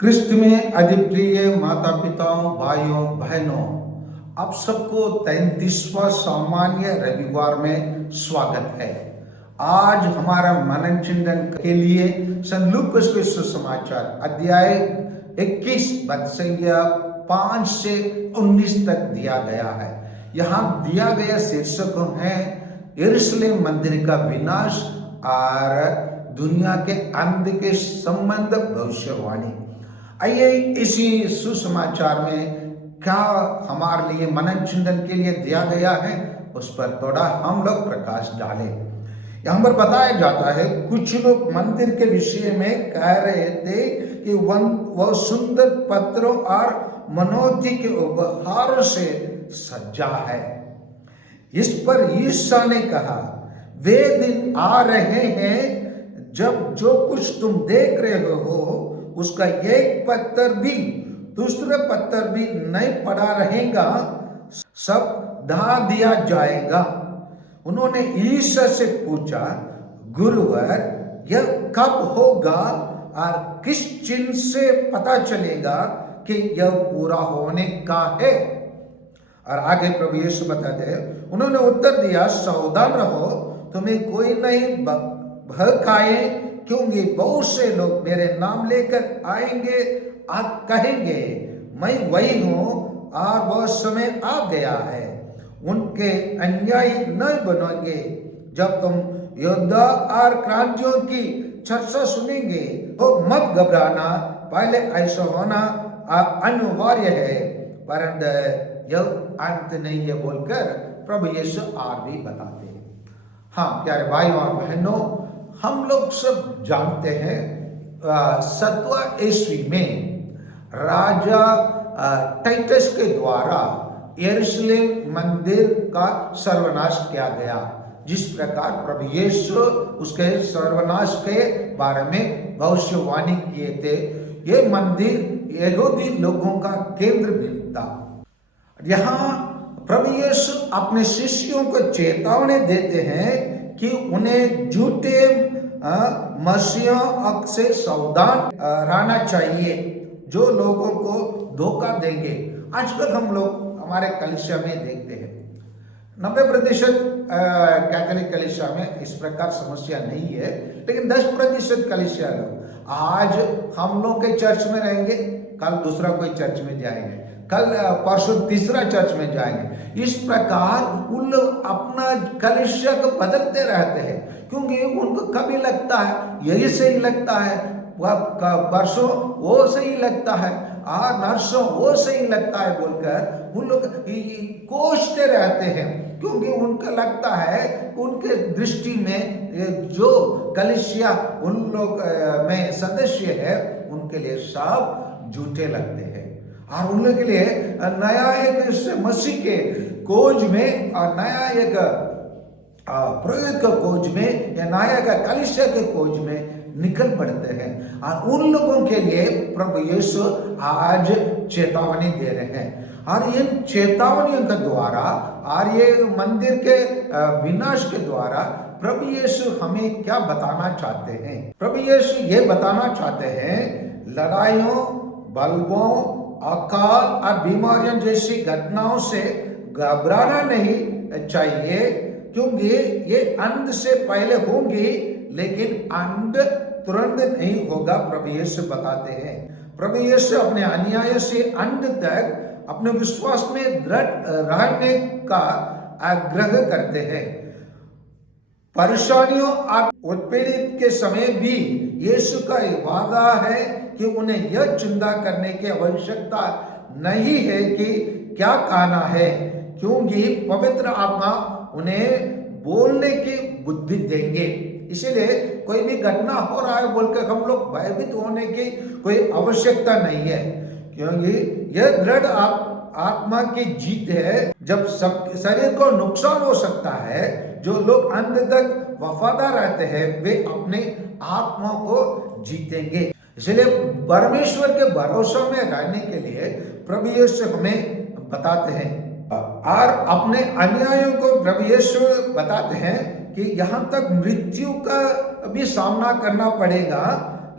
क्रिस्त में अधिप्रिय माता पिताओं भाइयों बहनों, आप सबको 33वां सामान्य रविवार में स्वागत है। आज हमारा मनन चिंतन के लिए संत लूकास के सुसमाचार अध्याय 21 संख्या 5 से 19 तक दिया गया है। यहाँ दिया गया शीर्षक है यरूशलेम मंदिर का विनाश और दुनिया के अंत के संबंध भविष्यवाणी। आइए इसी सुसमाचार में क्या हमारे लिए मनन चिंतन के लिए दिया गया है उस पर थोड़ा हम लोग प्रकाश डालें। यहाँ पर बताया जाता है कुछ लोग मंदिर के विषय में कह रहे थे कि वह सुंदर पत्रों और मनोती के उपहारों से सजा है। इस पर ईसा ने कहा, वे दिन आ रहे हैं जब जो कुछ तुम देख रहे हो उसका एक पत्थर भी दूसरे पत्थर भी नहीं पड़ा रहेगा, सब ढा दिया जाएगा। उन्होंने ईसा से पूछा, गुरुवर यह कब होगा और किस चिन्ह से पता चलेगा कि यह पूरा होने का है? और आगे प्रभु यीशु बताते हैं, उन्होंने उत्तर दिया, सावधान रहो, तुम्हें कोई नहीं भड़काए, क्योंकि बहुत से लोग मेरे नाम लेकर आएंगे और कहेंगे मैं वही हूं और वह समय आ गया है। उनके अनुयायी न बनोगे। जब तुम युद्ध और क्रांतियों की चर्चा सुनेंगे तो मत घबराना, पहले ऐसा होना अनिवार्य है, परंतु यह अंत नहीं है बोलकर प्रभु यीशु और भी बताते हैं। हाँ प्यारे भाइयों और बहनों, हम लोग सब जानते हैं 7वां ईस्वी में राजा टाइटस के द्वारा यरूशलेम मंदिर का सर्वनाश किया गया। जिस प्रकार प्रभु यीशु उसके सर्वनाश के बारे में भविष्यवाणी किए थे, ये मंदिर यहूदी लोगों का केंद्र भी था। यहाँ प्रभु यीशु अपने शिष्यों को चेतावनी देते हैं कि उन्हें झूठे मसीहों से सावधान रहना चाहिए जो लोगों को धोखा देंगे। आजकल हम लोग हमारे कलीसिया में देखते हैं 90% कैथोलिक कलीसिया में इस प्रकार समस्या नहीं है, लेकिन 10% कलीसिया लोग आज हम लोग के चर्च में रहेंगे, कल दूसरा कोई चर्च में जाएंगे, कल परसों तीसरा चर्च में जाएंगे। इस प्रकार उन लोग अपना कलीसिया को बदलते रहते हैं, क्योंकि उनको कभी लगता है यही सही लगता है, परसों वो सही लगता है और नरसों वो सही लगता है बोलकर उन लोग कोसते रहते हैं, क्योंकि उनको लगता है उनके दृष्टि में जो कलीसिया उन लोग में सदस्य है उनके लिए सब झूठे लगते हैं। और उन लोगों के लिए नया एक मसीह के खोज में और नया एक प्रयोग के खोज में या नया का कलीसिया के खोज में निकल पड़ते हैं। और उन लोगों के लिए प्रभु यीशु आज चेतावनी दे रहे हैं, और इन चेतावनियों के द्वारा और ये मंदिर के विनाश के द्वारा प्रभु यीशु हमें क्या बताना चाहते हैं? प्रभु यीशु ये बताना चाहते हैं, लड़ाइयों, बलवों, अकाल और बीमारियों जैसी घटनाओं से घबराना नहीं चाहिए, क्योंकि ये अंत से पहले होंगी, लेकिन अंत तुरंत नहीं होगा। प्रभु यीशु बताते हैं। प्रभु यीशु अपने अनुयायियों से अंत तक अपने विश्वास में दृढ़ रहने का आग्रह करते हैं। परेशानियों और उत्पीड़ित के समय भी यीशु का वादा है कि उन्हें यह चिंता करने की आवश्यकता नहीं है कि क्या कहना है, क्योंकि पवित्र आत्मा उन्हें बोलने की बुद्धि देंगे। इसीलिए कोई भी घटना हो रहा है बोलकर हम लोग भयभीत होने की कोई आवश्यकता नहीं है, क्योंकि यह दृढ़ आत्मा की जीत है। जब सब शरीर को नुकसान हो सकता है, जो लोग अंत तक वफादार रहते हैं वे अपने आत्मा को जीतेंगे। इसलिए परमेश्वर के भरोसे में रहने के लिए प्रभु यीशु हमें बताते हैं, और अपने अनुयायियों को प्रभु यीशु बताते हैं कि यहाँ तक मृत्यु का भी सामना करना पड़ेगा,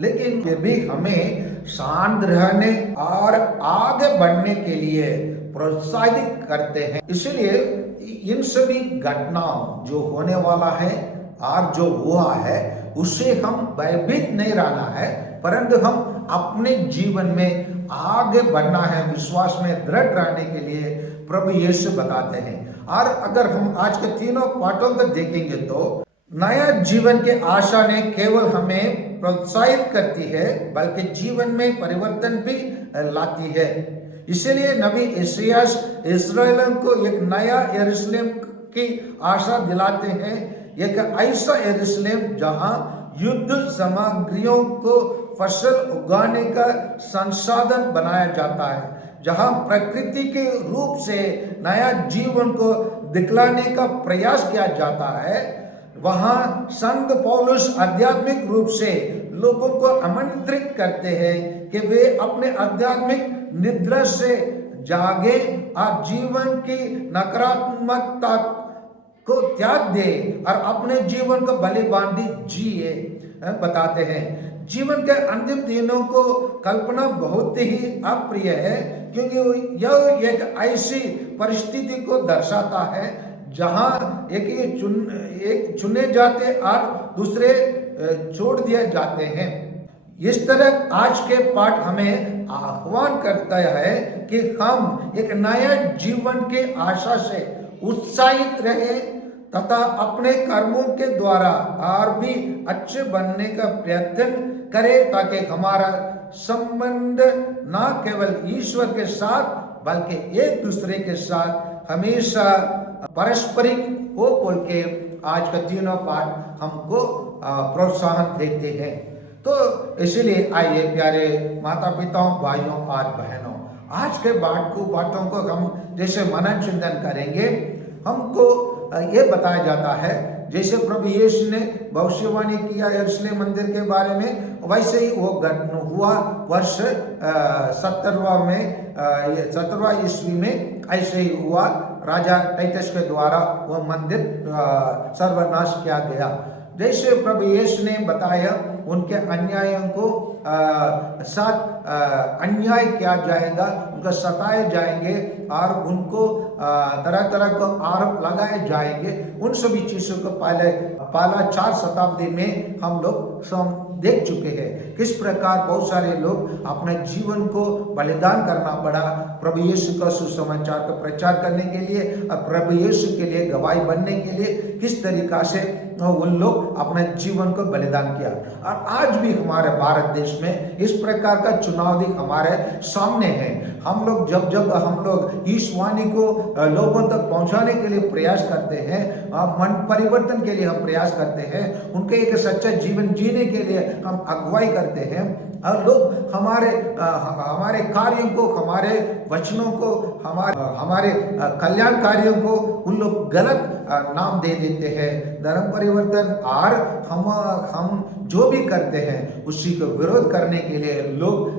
लेकिन फिर भी हमें शांत रहने और आगे बढ़ने के लिए प्रोत्साहित करते हैं। इसलिए इन सभी घटनाओं जो होने वाला है और जो हुआ है उससे हम भयभीत नहीं रहना है, परंतु हम अपने जीवन में आगे बढ़ना है, विश्वास में दृढ़ रहने के लिए प्रभु यीशु बताते हैं। और अगर हम आज के तीनों पाठों को देखेंगे तो नया जीवन के आशा ने केवल हमें प्रोत्साहित करती है बल्कि जीवन में परिवर्तन भी लाती है। इसलिए नबी यशायाह इस्राएलियों को एक नया यरूशलेम की आशा दिलाते हैं, एक ऐसा यरूशलेम जहां युद्ध सामग्रियों को फसल उगाने का संसाधन बनाया जाता है, जहां प्रकृति के रूप से नया जीवन को दिखलाने का प्रयास किया जाता है। वहां संत पौलुस आध्यात्मिक रूप से लोगों को आमंत्रित करते हैं कि वे अपने आध्यात्मिक निद्रा से जागे और जीवन की नकारात्मकता को त्याग दे और अपने जीवन को बलिदान जिए। बताते हैं जीवन के अंतिम दिनों को कल्पना बहुत ही अप्रिय है, क्योंकि यह एक ऐसी परिस्थिति को दर्शाता है जहां एक चुने जाते और दूसरे छोड़ दिए जाते हैं। इस तरह आज के पाठ हमें आह्वान करता है कि हम एक नया जीवन के आशा से उत्साहित रहे तथा अपने कर्मों के द्वारा और भी अच्छे बनने का प्रयत्न करें, ताकि हमारा संबंध न केवल ईश्वर के साथ बल्कि एक दूसरे के साथ हमेशा पारस्परिक हो। बोल के आज का तीनों पाठ हमको प्रोत्साहन देते हैं। तो इसलिए आइए प्यारे माता पिताओं, भाइयों और बहनों, आज के बातों को हम जैसे मनन चिंतन करेंगे, हमको ये बताया जाता है जैसे प्रभु यीशु ने भविष्यवाणी किया यरूशलेम मंदिर के बारे में, वैसे ही वो हुआ वर्ष 17वां ईस्वी में ऐसे ही हुआ। राजा टाइटस के द्वारा वह मंदिर सर्वनाश किया गया। जैसे प्रभु यीशु ने बताया उनके अन्यायों को साथ अन्याय किया जाएगा, उनको सताए जाएंगे और उनको तरह तरह को आरोप लगाए जाएंगे। उन सभी चीज़ों को पहला 4 शताब्दी में हम लोग देख चुके हैं, किस प्रकार बहुत सारे लोग अपने जीवन को बलिदान करना पड़ा प्रभु यीशु का सुसमाचार का प्रचार करने के लिए और प्रभु यीशु के लिए गवाही बनने के लिए किस तरीका से उन लोग अपने जीवन को बलिदान किया। और आज भी हमारे भारत देश में इस प्रकार का चुनाव हमारे सामने है। हम लोग जब हम लोग इस वाणी को लोगों तक पहुंचाने के लिए प्रयास करते हैं, मन परिवर्तन के लिए हम प्रयास करते हैं, उनके एक सच्चा जीवन जीने के लिए हम अगुवाई करते हैं, और लोग हमारे कार्यों को, हमारे वचनों को, हमारे कल्याण कार्यों को उन लोग गलत नाम दे देते हैं। धर्म परिवर्तन और हम जो भी करते हैं उसी को विरोध करने के लिए लोग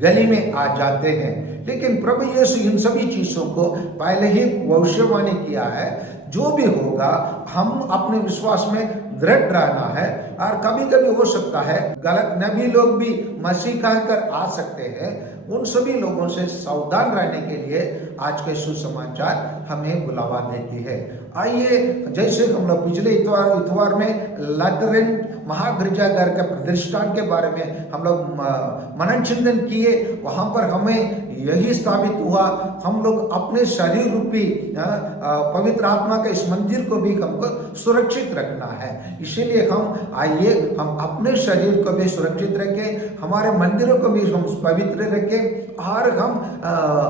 गली में आ जाते हैं। लेकिन प्रभु यीशु इन सभी चीजों को पहले ही भविष्यवाणी किया है। जो भी होगा हम अपने विश्वास में दृढ़ रहना है, और कभी कभी हो सकता है गलत नबी लोग भी मसीह कहकर आ सकते हैं। उन सभी लोगों से सावधान रहने के लिए आज के सुसमाचार हमें बुलावा देती है। आइए, जैसे हम लोग पिछले इतवार में लैटरन महागिरजाघर के प्रतिष्ठान के बारे में हम लोग मनन चिंतन किए, वहाँ पर हमें यही स्थापित हुआ हम लोग अपने शरीर रूपी पवित्र आत्मा के इस मंदिर को भी हमको सुरक्षित रखना है। इसीलिए आइए हम अपने शरीर को भी सुरक्षित रखें, हमारे मंदिरों को भी हम पवित्र रखें, और हम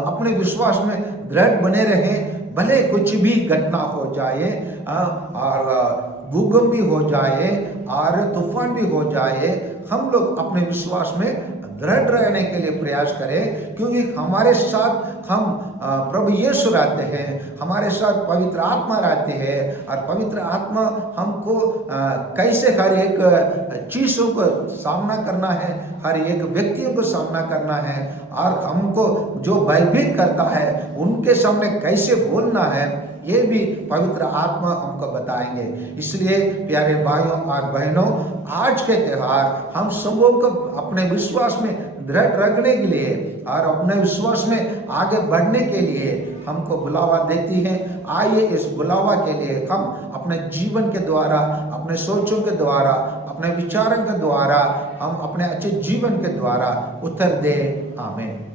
अपने विश्वास में दृढ़ बने रहें। भले कुछ भी घटना हो जाए और भूकंप भी हो जाए और तूफान भी हो जाए, हम लोग अपने विश्वास में दृढ़ रहने के लिए प्रयास करें, क्योंकि हमारे साथ प्रभु यीशु रहते हैं, हमारे साथ पवित्र आत्मा रहती है, और पवित्र आत्मा हमको कैसे हर एक चीज़ों को सामना करना है, हर एक व्यक्तियों को सामना करना है, और हमको जो भयभीत करता है उनके सामने कैसे बोलना है, ये भी पवित्र आत्मा हमको बताएंगे। इसलिए प्यारे भाइयों और बहनों, आज के त्यौहार हम सबों को अपने विश्वास में दृढ़ रखने के लिए और अपने विश्वास में आगे बढ़ने के लिए हमको बुलावा देती है। आइए इस बुलावा के लिए हम अपने जीवन के द्वारा, अपने सोचों के द्वारा, अपने विचारों के द्वारा, हम अपने अच्छे जीवन के द्वारा उत्तर दे। आमीन।